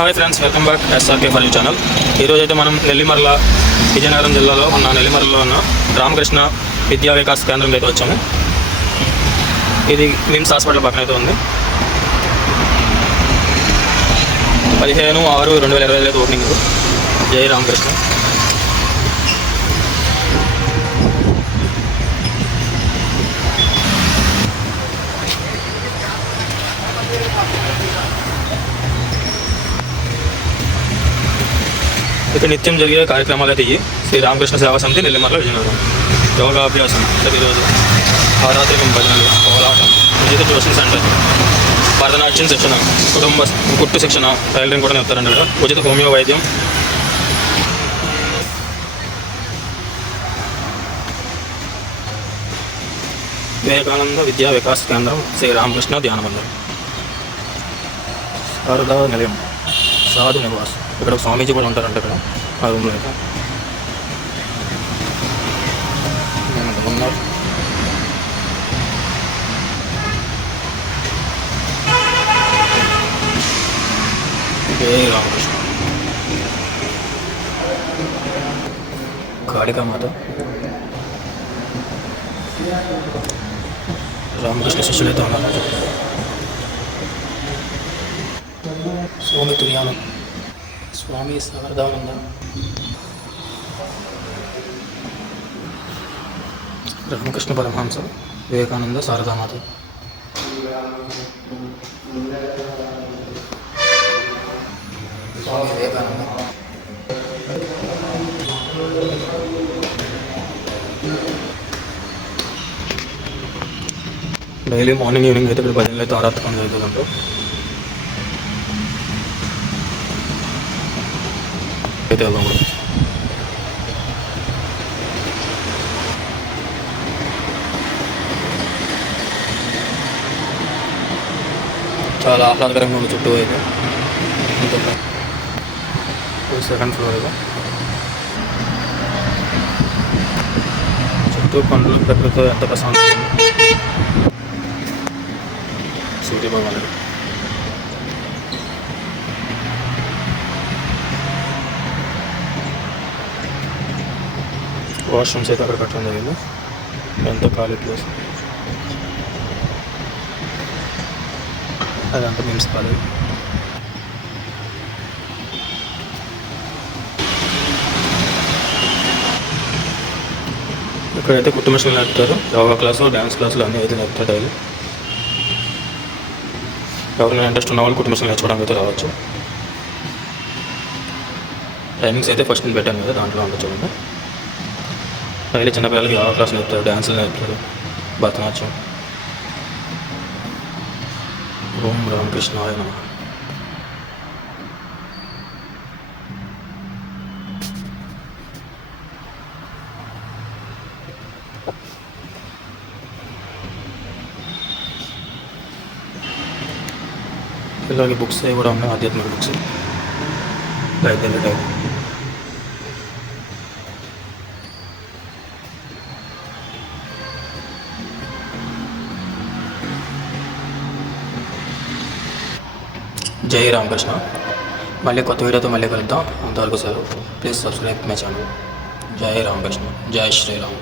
Hi friends, welcome back SRK for you channel. ఈరోజు అయితే మనం నెల్లిమర్ల విజయనగరం జిల్లాలో ఉన్న నెల్లిమర్లలో ఉన్న రామకృష్ణ విద్యా వికాస్ కేంద్రంకి అయితే వచ్చాము. ఇది నిమ్స్ హాస్పిటల్ పక్కన అయితే ఉంది. 15/6/2020 అయితే ఓపెనింగ్. జై రామకృష్ణ. ఇక్కడ నిత్యం జరిగే కార్యక్రమాలు అయితే శ్రీ రామకృష్ణ సేవా సమితి నెల్లిమర్ల విజయనగరం. యోగాభ్యాసం ప్రతిరోజు, ఆరాత్రికం భజనలు, కోలాటం, ఉచిత ట్యూషన్ సెంటర్, భరతనాట్యం శిక్షణ, కుటుంబ కుట్టు శిక్షణ, టైలరింగ్ కూడా నేర్పుతారండి. ఇక్కడ ఉచిత హోమియో వైద్యం, వివేకానంద విద్యా వికాస్ కేంద్రం, శ్రీ రామకృష్ణ ధ్యాన మందిరం, శారదా నిలయం, సాధు నివాస్. ఇక్కడ ఒక స్వామీజీ కూడా ఉంటారంట ఇక్కడ ఆ రూమ్లో. అయితే ఉన్నారు. జై రామకృష్ణ. కాళికామాత, రామకృష్ణ శిష్యులు అయితే ఉన్నారు. స్వామి తుర్యానం, స్వామి Sharadananda, Ramakrishna Paramahamsa, Vivekananda, Sarada Mata. Swami Vivekananda. Daily morning evening అయితే ఇక్కడ భజనలు అయితే ఆరాధకం జరుగుతుందంటారు. అయితే వెళ్దాం కూడా. చాలా ఆహ్లాదకరంగా ఉంది చుట్టూ. అయితే సెకండ్ ఫ్లోర్ అయితే చుట్టూ పండ్ల ప్రకృతితో ఎంత ప్రశాంతంగా సూర్యభగవానుడు. వాష్రూమ్స్ అయితే అక్కడ కట్టడం జరిగింది. ఎంత ఖాళీ ప్లేస్. అదంతా మున్సిపాలిటీ. ఇక్కడైతే కుట్టు మిషన్లు నేర్పుతారు. యోగా క్లాసులు, డ్యాన్స్ క్లాసులు అన్నీ అయితే నేర్పుతారు డైలీ. ఎవరైనా ఇంట్రెస్ట్ ఉన్న వాళ్ళు కుట్టు మిషన్లు నేర్చుకోవడానికి అయితే రావచ్చు. టైమింగ్స్ అయితే ఫస్ట్ నేను పెట్టాను కదా, దాంట్లో ఉండొచ్చు. చూడండి, డైలీ చిన్నపిల్లలకి యోగా క్లాస్ నేర్పుతారు, డ్యాన్సులు నేర్పుతారు, భరతనాట్యం. ఓం రామకృష్ణాయ నమః. పిల్లలకి బుక్స్ అవి కూడా ఉన్నాయి, ఆధ్యాత్మిక బుక్స్, లైబ్రరీ టైప్. జై రామకృష్ణ. మళ్ళీ కొత్త వీడియోతో మళ్ళీ కలుద్దాం. అంతవరకు సెలవు. Please subscribe my channel. జై రామకృష్ణ. జై శ్రీరామ్.